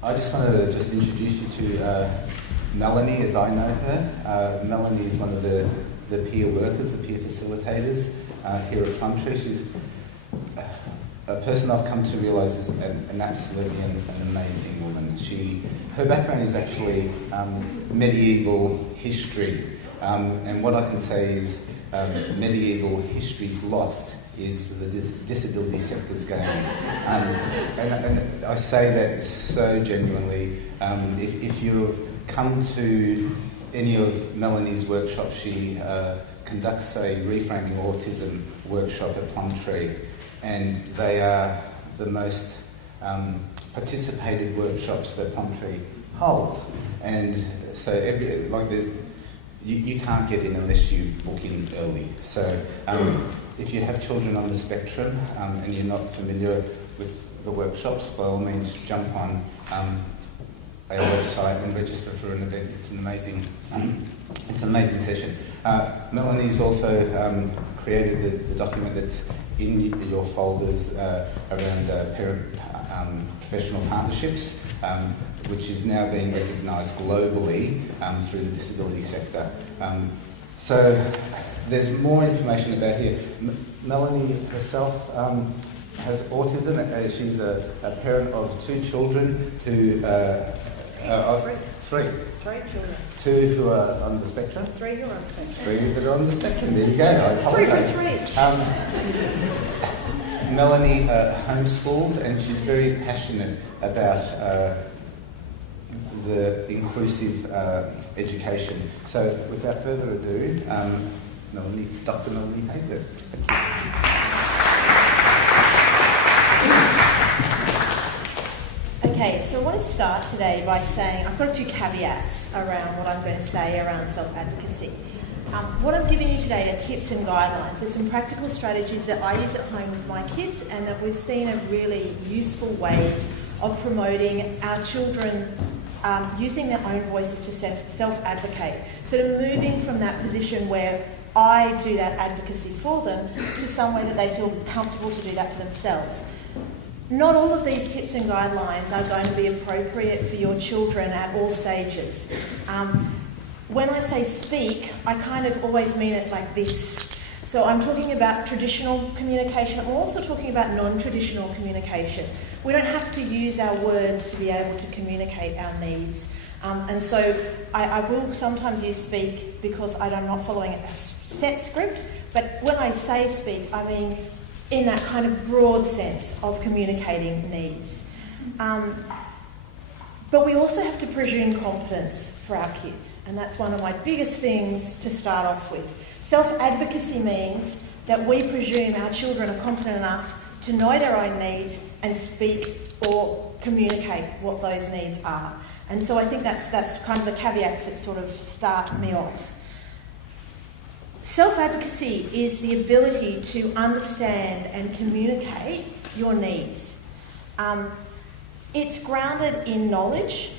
I just want to introduce you to Melanie, as I know her. Melanie is one of the peer workers, the peer facilitators here at Plumtree. She's a person I've come to realise is an absolutely an amazing woman. Her background is actually medieval history, and what I can say is medieval history's loss is the disability sector's gain. And I say that so genuinely. If you've come to any of Melanie's workshops, she conducts a reframing autism workshop at Plumtree, and they are the most participated workshops that Plumtree holds. And so you can't get in unless you book in early. So if you have children on the spectrum and you're not familiar with the workshops, by all means jump on our website and register for an event. It's an amazing session. Melanie's also created the document that's in your folders around parent professional partnerships, which is now being recognised globally through the disability sector. So there's more information about here. Melanie herself has autism. She's a parent of two children who three children. Two who are on the spectrum. Three who are on the spectrum. Three that are on the spectrum. There you go. I apologise. Three. Melanie homeschools, and she's very passionate about the inclusive education. So without further ado, Dr Melanie Heyworth. Okay, so I want to start today by saying I've got a few caveats around what I'm going to say around self-advocacy. What I'm giving you today are tips and guidelines. There's some practical strategies that I use at home with my kids and that we've seen are really useful ways of promoting our children using their own voices to self-advocate. So to moving from that position where I do that advocacy for them to somewhere that they feel comfortable to do that for themselves. Not all of these tips and guidelines are going to be appropriate for your children at all stages. When I say speak, I kind of always mean it like this. So I'm talking about traditional communication. I'm also talking about non-traditional communication. We don't have to use our words to be able to communicate our needs. And so I will sometimes use speak because I'm not following a set script. But when I say speak, I mean in that kind of broad sense of communicating needs. But we also have to presume competence for our kids, and that's one of my biggest things to start off with. Self-advocacy means that we presume our children are competent enough to know their own needs and speak or communicate what those needs are. And so I think that's kind of the caveats that sort of start me off. Self-advocacy is the ability to understand and communicate your needs. It's grounded in knowledge,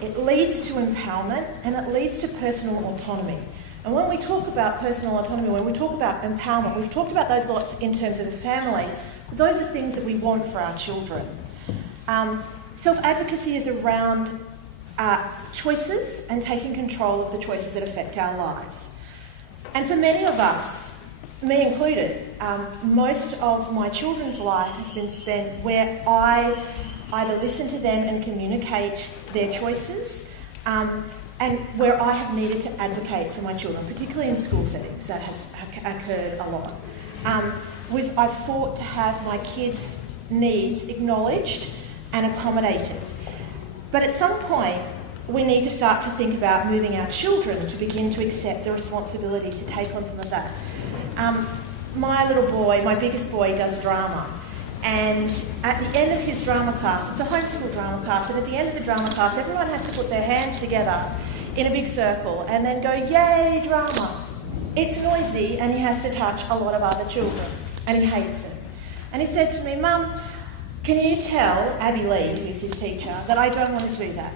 it leads to empowerment, and it leads to personal autonomy. And when we talk about personal autonomy, when we talk about empowerment, we've talked about those lots in terms of the family, but those are things that we want for our children. Self-advocacy is around choices and taking control of the choices that affect our lives. And for many of us, me included, most of my children's life has been spent where I either listen to them and communicate their choices, and where I have needed to advocate for my children, particularly in school settings. That has occurred a lot. I've fought to have my kids' needs acknowledged and accommodated. But at some point, we need to start to think about moving our children to begin to accept the responsibility to take on some of that. My little boy, my biggest boy, does drama. And at the end of his drama class, it's a homeschool drama class, and at the end of the drama class, everyone has to put their hands together in a big circle and then go, yay, drama. It's noisy, and he has to touch a lot of other children, and he hates it. And he said to me, Mum, can you tell Abby Lee, who's his teacher, that I don't want to do that?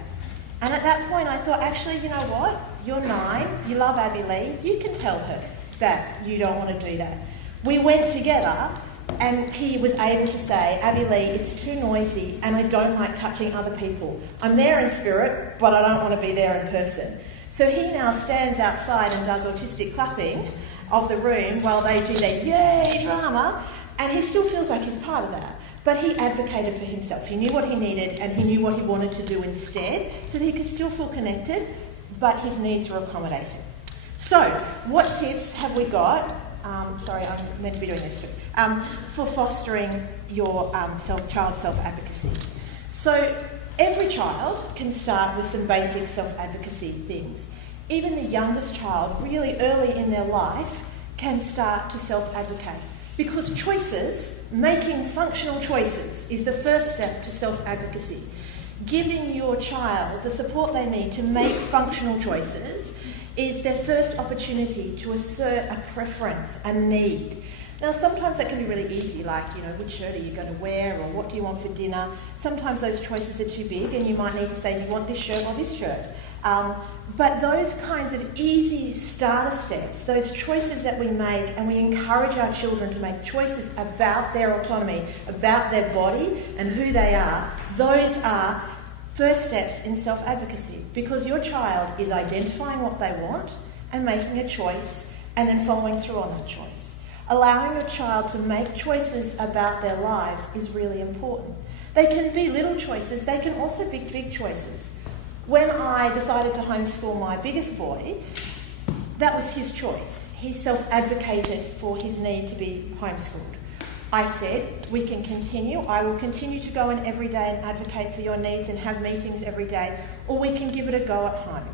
And at that point I thought, actually, you know what? You're 9, you love Abby Lee, you can tell her that you don't want to do that. We went together And he was able to say, Abby Lee, it's too noisy and I don't like touching other people. I'm there in spirit, but I don't want to be there in person. So he now stands outside and does autistic clapping of the room while they do their yay drama, and he still feels like he's part of that. But he advocated for himself. He knew what he needed and he knew what he wanted to do instead, so that he could still feel connected, but his needs were accommodated. So, what tips have we got? Sorry, I'm meant to be doing this too. For fostering your child self-advocacy. So, every child can start with some basic self-advocacy things. Even the youngest child, really early in their life, can start to self-advocate. Because choices, making functional choices, is the first step to self-advocacy. Giving your child the support they need to make functional choices is their first opportunity to assert a preference, a need. Now, sometimes that can be really easy, like, which shirt are you going to wear, or what do you want for dinner? Sometimes those choices are too big and you might need to say, do you want this shirt or this shirt? But those kinds of easy starter steps, those choices that we make, and we encourage our children to make choices about their autonomy, about their body and who they are, those are first steps in self-advocacy, because your child is identifying what they want and making a choice and then following through on that choice. Allowing your child to make choices about their lives is really important. They can be little choices, they can also be big choices. When I decided to homeschool my biggest boy, that was his choice. He self-advocated for his need to be homeschooled. I said, we can continue. I will continue to go in every day and advocate for your needs and have meetings every day, or we can give it a go at home.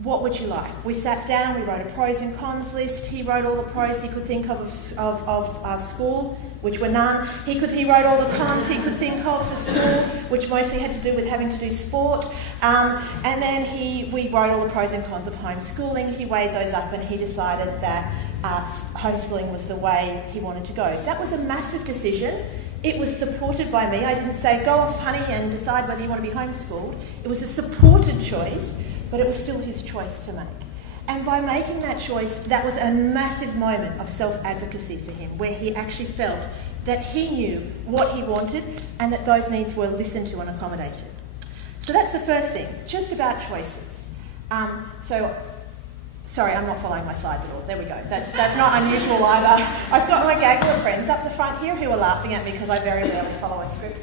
What would you like? We sat down, we wrote a pros and cons list. He wrote all the pros he could think of school, which were none. He wrote all the cons he could think of for school, which mostly had to do with having to do sport. And then we wrote all the pros and cons of homeschooling. He weighed those up and he decided that homeschooling was the way he wanted to go. That was a massive decision. It was supported by me. I didn't say, go off, honey, and decide whether you want to be homeschooled. It was a supported choice, but it was still his choice to make. And by making that choice, that was a massive moment of self-advocacy for him, where he actually felt that he knew what he wanted and that those needs were listened to and accommodated. So that's the first thing, just about choices. Sorry, I'm not following my slides at all. There we go. That's not unusual either. I've got my gaggle of friends up the front here who are laughing at me because I very rarely follow a script.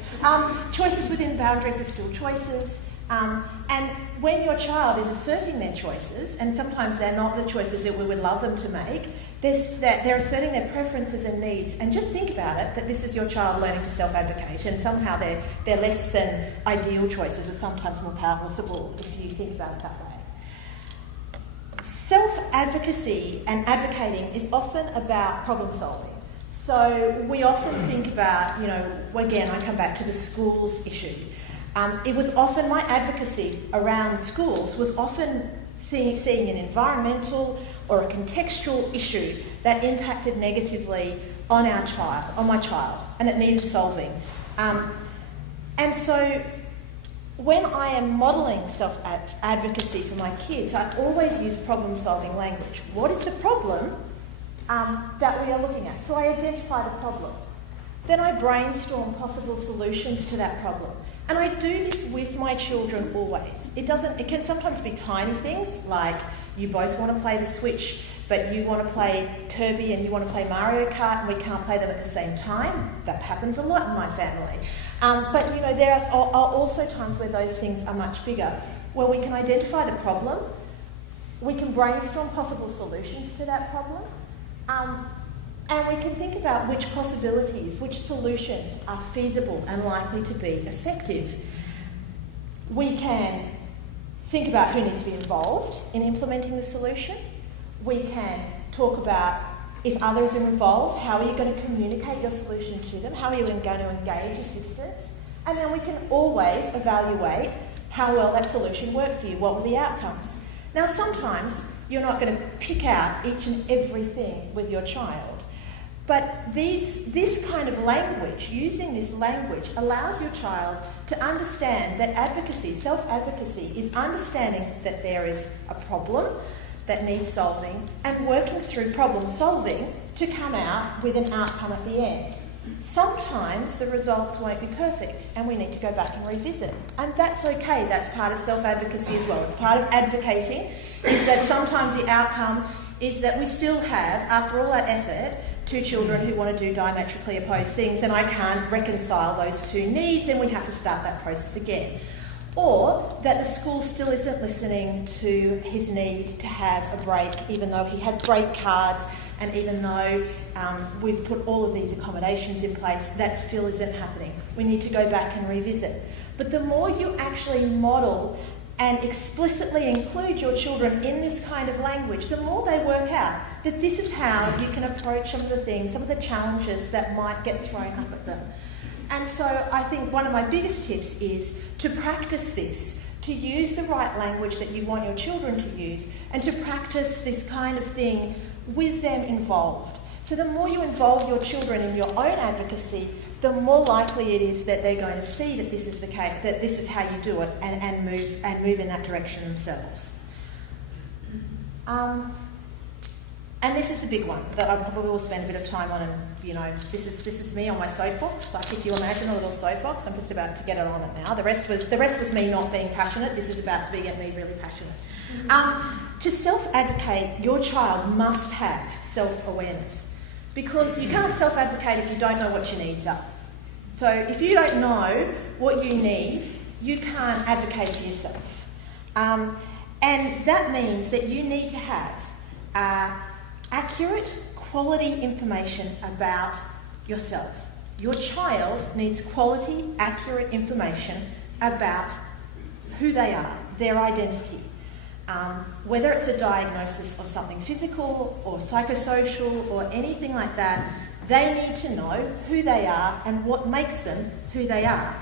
Choices within boundaries are still choices. And when your child is asserting their choices, and sometimes they're not the choices that we would love them to make, they're asserting their preferences and needs. And just think about it, that this is your child learning to self-advocate, and somehow their less than ideal choices are sometimes more palatable if you think about it that way. Self-advocacy and advocating is often about problem solving. So we often think about, again, I come back to the schools issue. It was often my advocacy around schools was often seeing an environmental or a contextual issue that impacted negatively on my child, and that needed solving. And so when I am modelling self-advocacy for my kids, I always use problem-solving language. What is the problem that we are looking at? So I identify the problem. Then I brainstorm possible solutions to that problem. And I do this with my children always. It can sometimes be tiny things, like you both want to play the Switch, but you want to play Kirby and you want to play Mario Kart, and we can't play them at the same time. That happens a lot in my family. But there are also times where those things are much bigger, where we can identify the problem, we can brainstorm possible solutions to that problem, and we can think about which possibilities, which solutions are feasible and likely to be effective. We can think about who needs to be involved in implementing the solution. We can talk about, if others are involved, how are you going to communicate your solution to them? How are you going to engage assistants? And then we can always evaluate how well that solution worked for you. What were the outcomes? Now, sometimes you're not going to pick out each and everything with your child. But this kind of language, using this language, allows your child to understand that advocacy, self-advocacy, is understanding that there is a problem that needs solving and working through problem solving to come out with an outcome at the end. Sometimes the results won't be perfect and we need to go back and revisit. And that's okay, that's part of self-advocacy as well. It's part of advocating, is that sometimes the outcome is that we still have, after all that effort, two children who want to do diametrically opposed things, and I can't reconcile those two needs and we have to start that process again. Or that the school still isn't listening to his need to have a break, even though he has break cards, and even though we've put all of these accommodations in place, that still isn't happening. We need to go back and revisit. But the more you actually model and explicitly include your children in this kind of language, the more they work out that this is how you can approach some of the things, some of the challenges that might get thrown up at them. And so I think one of my biggest tips is to practice this, to use the right language that you want your children to use, and to practice this kind of thing with them involved. So the more you involve your children in your own advocacy, the more likely it is that they're going to see that this is the case, that this is how you do it, and move in that direction themselves. And this is the big one that I probably will spend a bit of time on, and this is me on my soapbox. Like, if you imagine a little soapbox, I'm just about to get it on it now. The rest was me not being passionate. This is about to get me really passionate. To self-advocate, your child must have self-awareness, because you can't self-advocate if you don't know what your needs are. So if you don't know what you need, you can't advocate for yourself. And that means that you need to have accurate, quality information about yourself. Your child needs quality, accurate information about who they are, their identity. Whether it's a diagnosis of something physical or psychosocial or anything like that, they need to know who they are and what makes them who they are.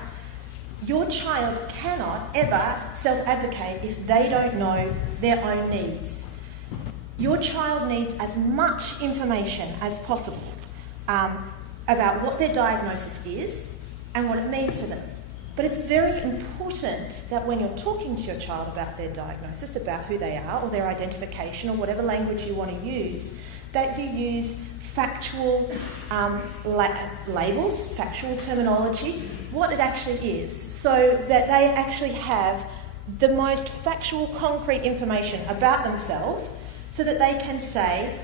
Your child cannot ever self-advocate if they don't know their own needs. Your child needs as much information as possible about what their diagnosis is and what it means for them. But it's very important that when you're talking to your child about their diagnosis, about who they are, or their identification, or whatever language you want to use, that you use factual labels, factual terminology, what it actually is, so that they actually have the most factual, concrete information about themselves, so that they can say,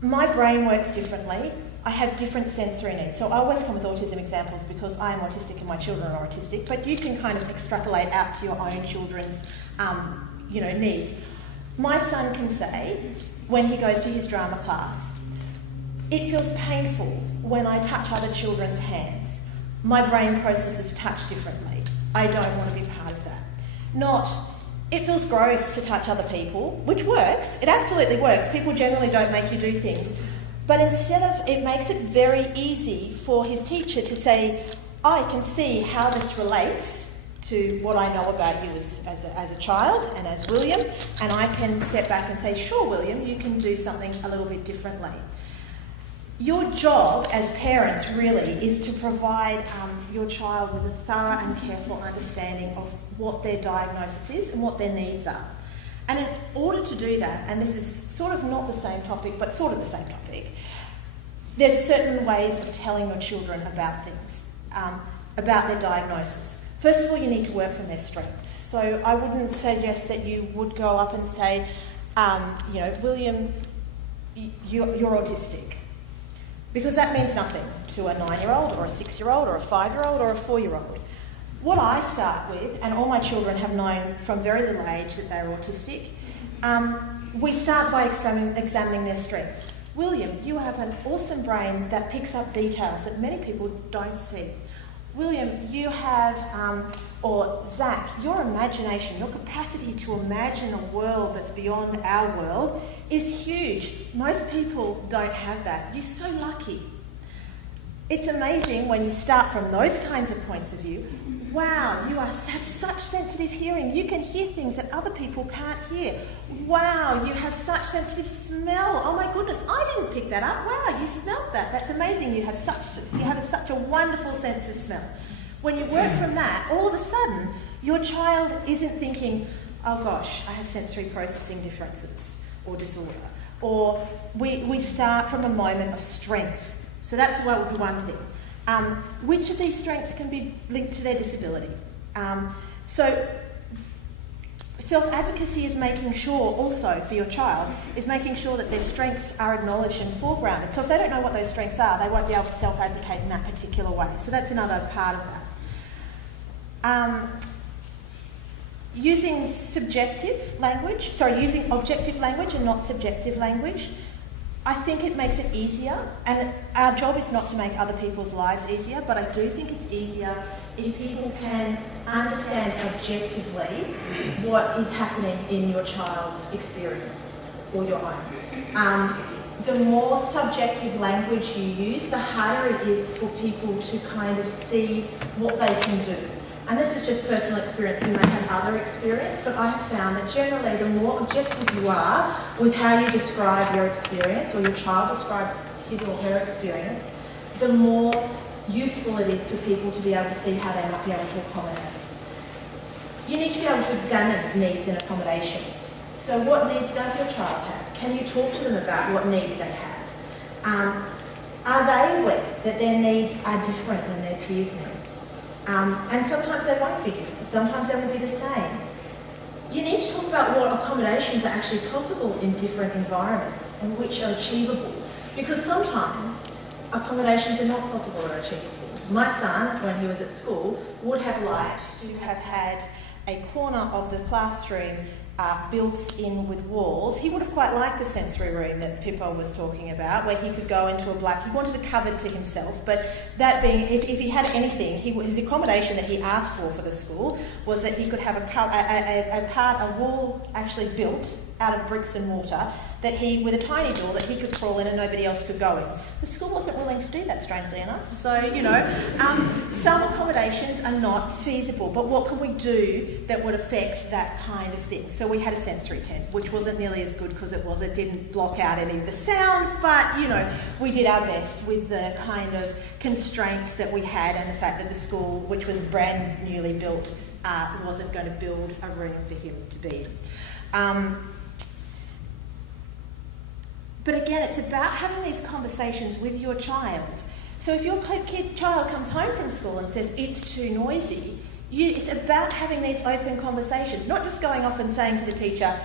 my brain works differently, I have different sensory needs. So I always come with autism examples because I am autistic and my children are autistic, but you can kind of extrapolate out to your own children's needs. My son can say, when he goes to his drama class, it feels painful when I touch other children's hands. My brain processes touch differently. I don't want to be part of that. Not, it feels gross to touch other people, which works. It absolutely works. People generally don't make you do things. But instead of, it makes it very easy for his teacher to say, I can see how this relates to what I know about you as a child and as William, and I can step back and say, sure, William, you can do something a little bit differently. Your job as parents really is to provide your child with a thorough and careful understanding of what their diagnosis is and what their needs are. And in order to do that, and this is sort of not the same topic, but sort of the same topic, there's certain ways of telling your children about things, about their diagnosis. First of all, you need to work from their strengths. So I wouldn't suggest that you would go up and say, William, you're autistic. Because that means nothing to a 9-year-old or a 6-year-old or a 5-year-old or a 4-year-old. What I start with, and all my children have known from very little age that they're autistic, we start by examining their strengths. William, you have an awesome brain that picks up details that many people don't see. William, you have, or Zach, your imagination, your capacity to imagine a world that's beyond our world is huge. Most people don't have that. You're so lucky. It's amazing when you start from those kinds of points of view. Wow, you have such sensitive hearing. You can hear things that other people can't hear. Wow, you have such sensitive smell. Oh my goodness, I didn't pick that up. Wow, you smelled that. That's amazing. You have such a wonderful sense of smell. When you work from that, all of a sudden, your child isn't thinking, oh gosh, I have sensory processing differences or disorder. Or we start from a moment of strength. So that's what would be one thing. Which of these strengths can be linked to their disability? So self-advocacy is making sure also for your child, is making sure that their strengths are acknowledged and foregrounded. So if they don't know what those strengths are, they won't be able to self-advocate in that particular way. So that's another part of that. Using objective language and not subjective language, I think it makes it easier, and our job is not to make other people's lives easier, but I do think it's easier if people can understand objectively what is happening in your child's experience or your own. The more subjective language you use, the harder it is for people to kind of see what they can do. And this is just personal experience, you may have other experience, but I have found that generally the more objective you are with how you describe your experience, or your child describes his or her experience, the more useful it is for people to be able to see how they might be able to accommodate. You need to be able to examine needs and accommodations. So what needs does your child have? Can you talk to them about what needs they have? Are they aware that their needs are different than their peers' needs? And sometimes they won't be different, sometimes they will be the same. You need to talk about what accommodations are actually possible in different environments and which are achievable, because sometimes accommodations are not possible or achievable. My son, when he was at school, would have liked to have had a corner of the classroom built in with walls. He would have quite liked the sensory room that Pippo was talking about, where he could go into a black. He wanted a cupboard to himself, but that being, if he had anything, his accommodation that he asked for the school was that he could have a wall actually built out of bricks and mortar that with a tiny door that he could crawl in and nobody else could go in. The school wasn't willing to do that, strangely enough. So, some accommodations are not feasible, but what can we do that would affect that kind of thing? So we had a sensory tent, which wasn't nearly as good because it didn't block out any of the sound, but, we did our best with the kind of constraints that we had and the fact that the school, which was brand newly built, wasn't going to build a room for him to be in. But again, it's about having these conversations with your child. So if your child comes home from school and says, it's too noisy, it's about having these open conversations, not just going off and saying to the teacher,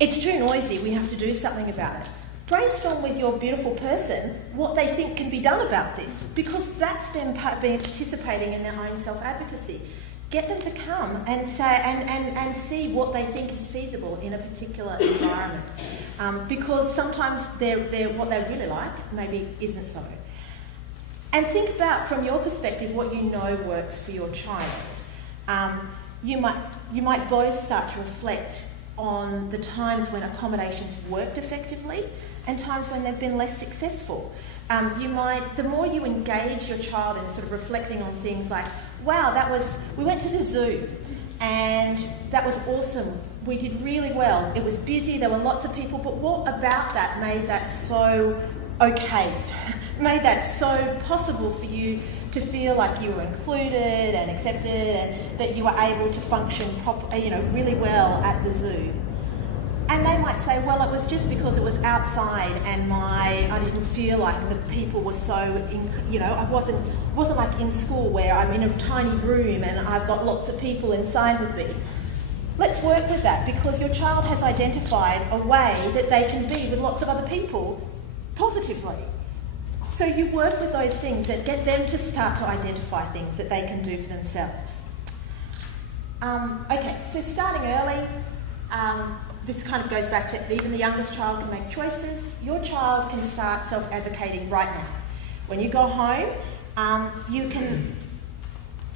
it's too noisy, we have to do something about it. Brainstorm with your beautiful person what they think can be done about this, because that's them participating in their own self-advocacy. Get them to come and say and see what they think is feasible in a particular environment, because sometimes what they really like maybe isn't so. And think about, from your perspective, what you know works for your child. You might both start to reflect on the times when accommodations have worked effectively and times when they've been less successful. The more you engage your child in sort of reflecting on things like, wow, we went to the zoo and that was awesome. We did really well. It was busy, there were lots of people, but what about that made that so okay? Made that so possible for you to feel like you were included and accepted and that you were able to function really well at the zoo. And they might say, well, it was just because it was outside and I didn't feel like the people were so, I wasn't like in school where I'm in a tiny room and I've got lots of people inside with me. Let's work with that, because your child has identified a way that they can be with lots of other people positively. So you work with those things that get them to start to identify things that they can do for themselves. Okay, so starting early, this kind of goes back to even the youngest child can make choices. Your child can start self-advocating right now. When you go home, you can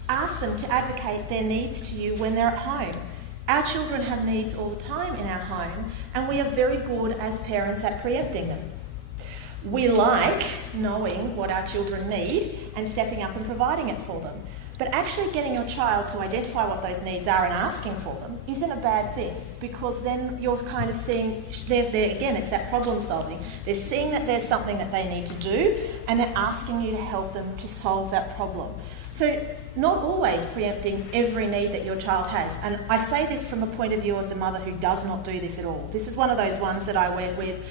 ask them to advocate their needs to you when they're at home. Our children have needs all the time in our home, and we are very good as parents at preempting them. We like knowing what our children need and stepping up and providing it for them. But actually getting your child to identify what those needs are and asking for them isn't a bad thing, because then you're kind of seeing, again, it's that problem solving. They're seeing that there's something that they need to do and they're asking you to help them to solve that problem. So not always preempting every need that your child has. And I say this from a point of view of the mother who does not do this at all. This is one of those ones that I went with,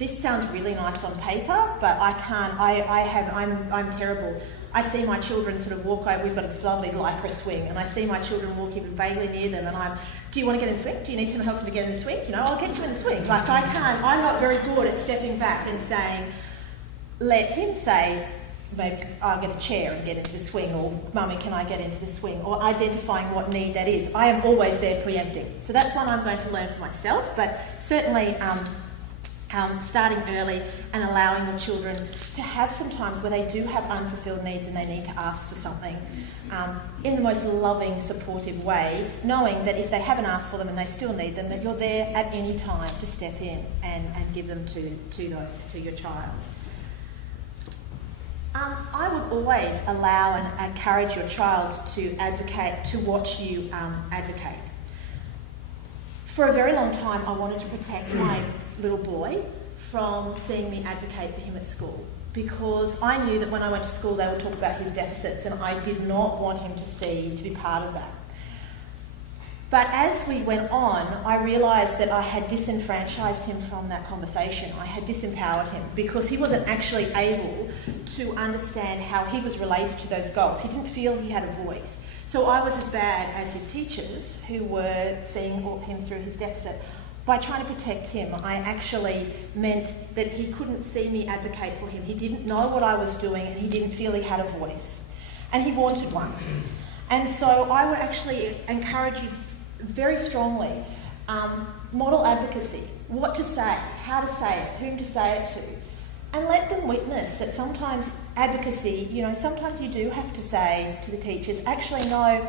this sounds really nice on paper, but I can't, I'm terrible. I see my children sort of walk over, we've got this lovely lycra swing, and I see my children walk even vaguely near them, and do you want to get in the swing? Do you need some help to get in the swing? You know, I'll get you in the swing. Like, I'm not very good at stepping back and saying, let him say, maybe I'll get a chair and get into the swing, or Mummy, can I get into the swing, or identifying what need that is. I am always there preempting. So that's one I'm going to learn for myself, but certainly starting early and allowing your children to have some times where they do have unfulfilled needs and they need to ask for something in the most loving, supportive way, knowing that if they haven't asked for them and they still need them, that you're there at any time to step in and give them to your child. I would always allow and encourage your child to advocate, to watch you advocate. For a very long time, I wanted to protect my little boy from seeing me advocate for him at school, because I knew that when I went to school they would talk about his deficits, and I did not want him to be part of that. But as we went on, I realised that I had disenfranchised him from that conversation. I had disempowered him because he wasn't actually able to understand how he was related to those goals. He didn't feel he had a voice. So I was as bad as his teachers, who were seeing him through his deficit. By trying to protect him, I actually meant that he couldn't see me advocate for him. He didn't know what I was doing, and he didn't feel he had a voice. And he wanted one. And so I would actually encourage you very strongly, model advocacy, what to say, how to say it, whom to say it to, and let them witness that sometimes advocacy, sometimes you do have to say to the teachers, actually, no,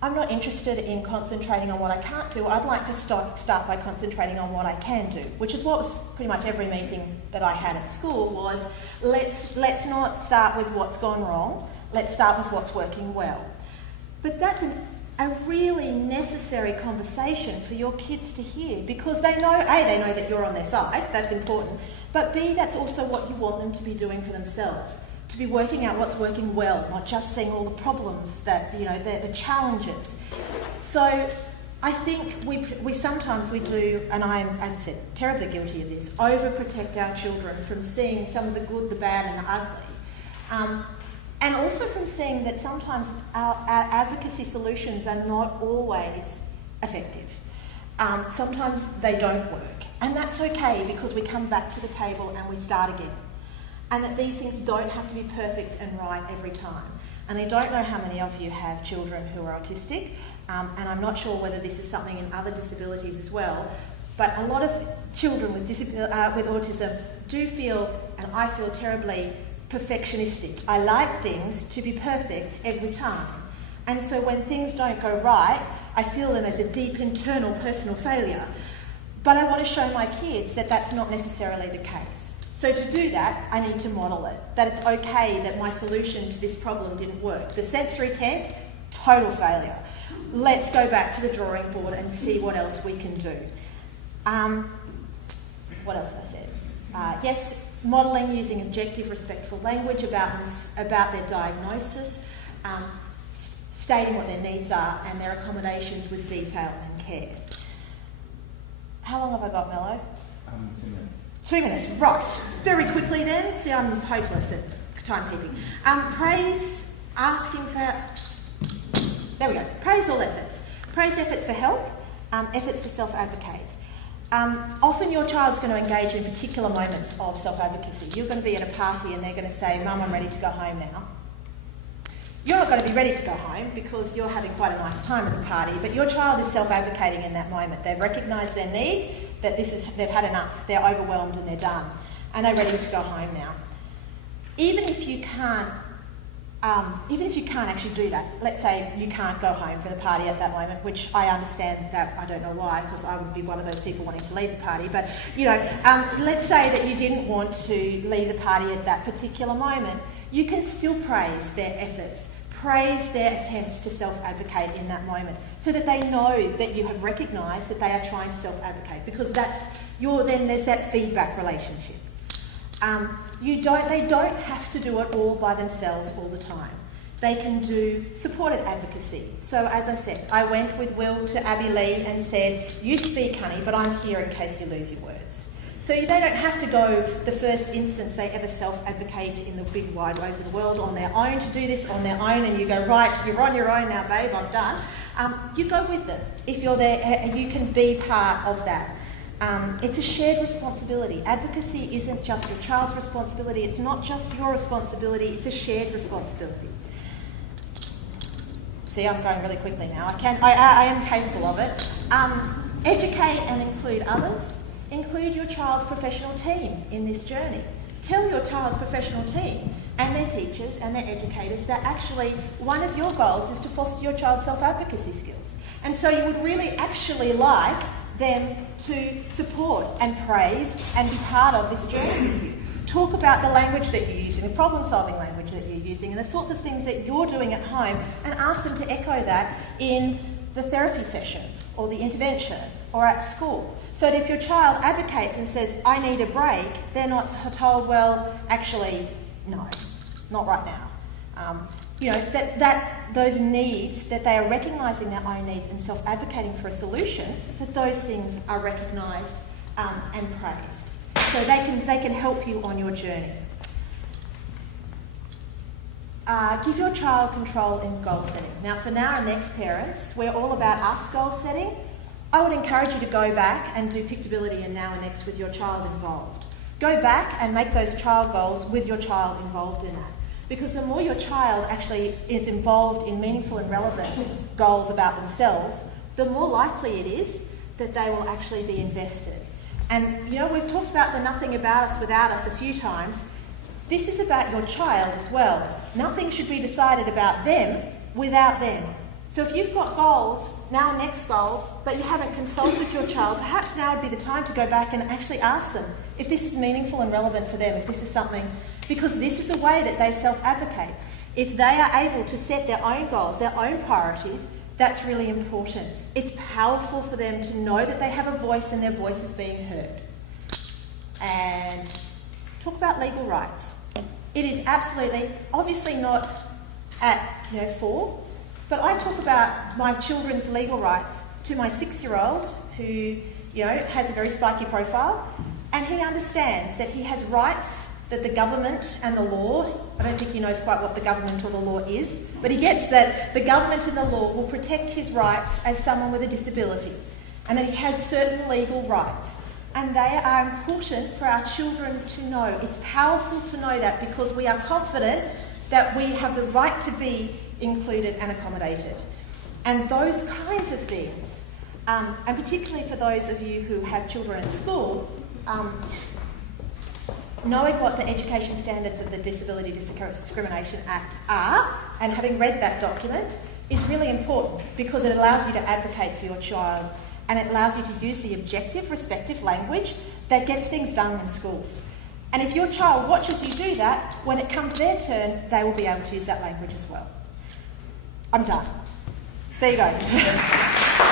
I'm not interested in concentrating on what I can't do. I'd like to start by concentrating on what I can do, which is what was pretty much every meeting that I had at school was, let's not start with what's gone wrong, let's start with what's working well. But that's a really necessary conversation for your kids to hear, because they know that you're on their side, that's important, but B, that's also what you want them to be doing for themselves, to be working out what's working well, not just seeing all the problems that, the challenges. So I think we sometimes do, and I'm, as I said, terribly guilty of this, overprotect our children from seeing some of the good, the bad and the ugly. And also from seeing that sometimes our advocacy solutions are not always effective. Sometimes they don't work. And that's okay, because we come back to the table and we start again. And that these things don't have to be perfect and right every time. And I don't know how many of you have children who are autistic, and I'm not sure whether this is something in other disabilities as well, but a lot of children with autism do feel, and I feel terribly, perfectionistic. I like things to be perfect every time. And so when things don't go right, I feel them as a deep internal personal failure. But I want to show my kids that that's not necessarily the case. So to do that, I need to model it, that it's okay that my solution to this problem didn't work. The sensory tent, total failure. Let's go back to the drawing board and see what else we can do. What else have I said? Yes, modelling using objective, respectful language about their diagnosis, stating what their needs are and their accommodations with detail and care. How long have I got, Mello? 2 minutes. 2 minutes, right. Very quickly then. See, I'm hopeless at timekeeping. Praise, asking for... There we go. Praise all efforts. Praise efforts for help, efforts to self-advocate. Often your child's going to engage in particular moments of self-advocacy. You're going to be at a party and they're going to say, Mum, I'm ready to go home now. You're not going to be ready to go home because you're having quite a nice time at the party, but your child is self-advocating in that moment. They've recognised their need, that they've had enough, they're overwhelmed and they're done, and they're ready to go home now. Even if you can't actually do that, let's say you can't go home for the party at that moment, which I understand that, I don't know why, because I would be one of those people wanting to leave the party, but let's say that you didn't want to leave the party at that particular moment, you can still praise their efforts, praise their attempts to self-advocate in that moment, so that they know that you have recognised that they are trying to self-advocate, because then there's that feedback relationship. They don't have to do it all by themselves all the time. They can do supported advocacy. So as I said, I went with Will to Abby Lee and said, you speak, honey, but I'm here in case you lose your words. So they don't have to go the first instance they ever self-advocate in the big wide way of the world on their own to do this on their own, and you go, right, you're on your own now, babe, I'm done. You go with them. If you're there, you can be part of that. It's a shared responsibility. Advocacy isn't just your child's responsibility. It's not just your responsibility. It's a shared responsibility. See, I'm going really quickly now. I am capable of it. Educate and include others. Include your child's professional team in this journey. Tell your child's professional team and their teachers and their educators that actually one of your goals is to foster your child's self-advocacy skills. And so you would really actually like them to support and praise and be part of this journey with you. Talk about the language that you're using, the problem-solving language that you're using, and the sorts of things that you're doing at home, and ask them to echo that in the therapy session or the intervention or at school. So that if your child advocates and says, I need a break, they're not told, well, actually, no, not right now. Those needs, that they are recognising their own needs and self-advocating for a solution, that those things are recognised and praised. So they can help you on your journey. Give your child control in goal setting. Now, for Now Next parents, we're all about us goal setting. I would encourage you to go back and do Pictability and Now Next with your child involved. Go back and make those child goals with your child involved in that. Because the more your child actually is involved in meaningful and relevant goals about themselves, the more likely it is that they will actually be invested. And, we've talked about the nothing about us without us a few times. This is about your child as well. Nothing should be decided about them without them. So if you've got goals, Now Next goals, but you haven't consulted your child, perhaps now would be the time to go back and actually ask them if this is meaningful and relevant for them, if this is something, because this is a way that they self-advocate. If they are able to set their own goals, their own priorities, that's really important. It's powerful for them to know that they have a voice and their voice is being heard. And talk about legal rights. It is absolutely, obviously not at 4, but I talk about my children's legal rights to my 6-year-old who, has a very spiky profile, and he understands that he has rights that the government and the law, I don't think he knows quite what the government or the law is, but he gets that the government and the law will protect his rights as someone with a disability, and that he has certain legal rights. And they are important for our children to know. It's powerful to know that because we are confident that we have the right to be included and accommodated. And those kinds of things, and particularly for those of you who have children at school, knowing what the education standards of the Disability Discrimination Act are, and having read that document, is really important because it allows you to advocate for your child, and it allows you to use the objective, respective language that gets things done in schools. And if your child watches you do that, when it comes their turn, they will be able to use that language as well. I'm done. There you go.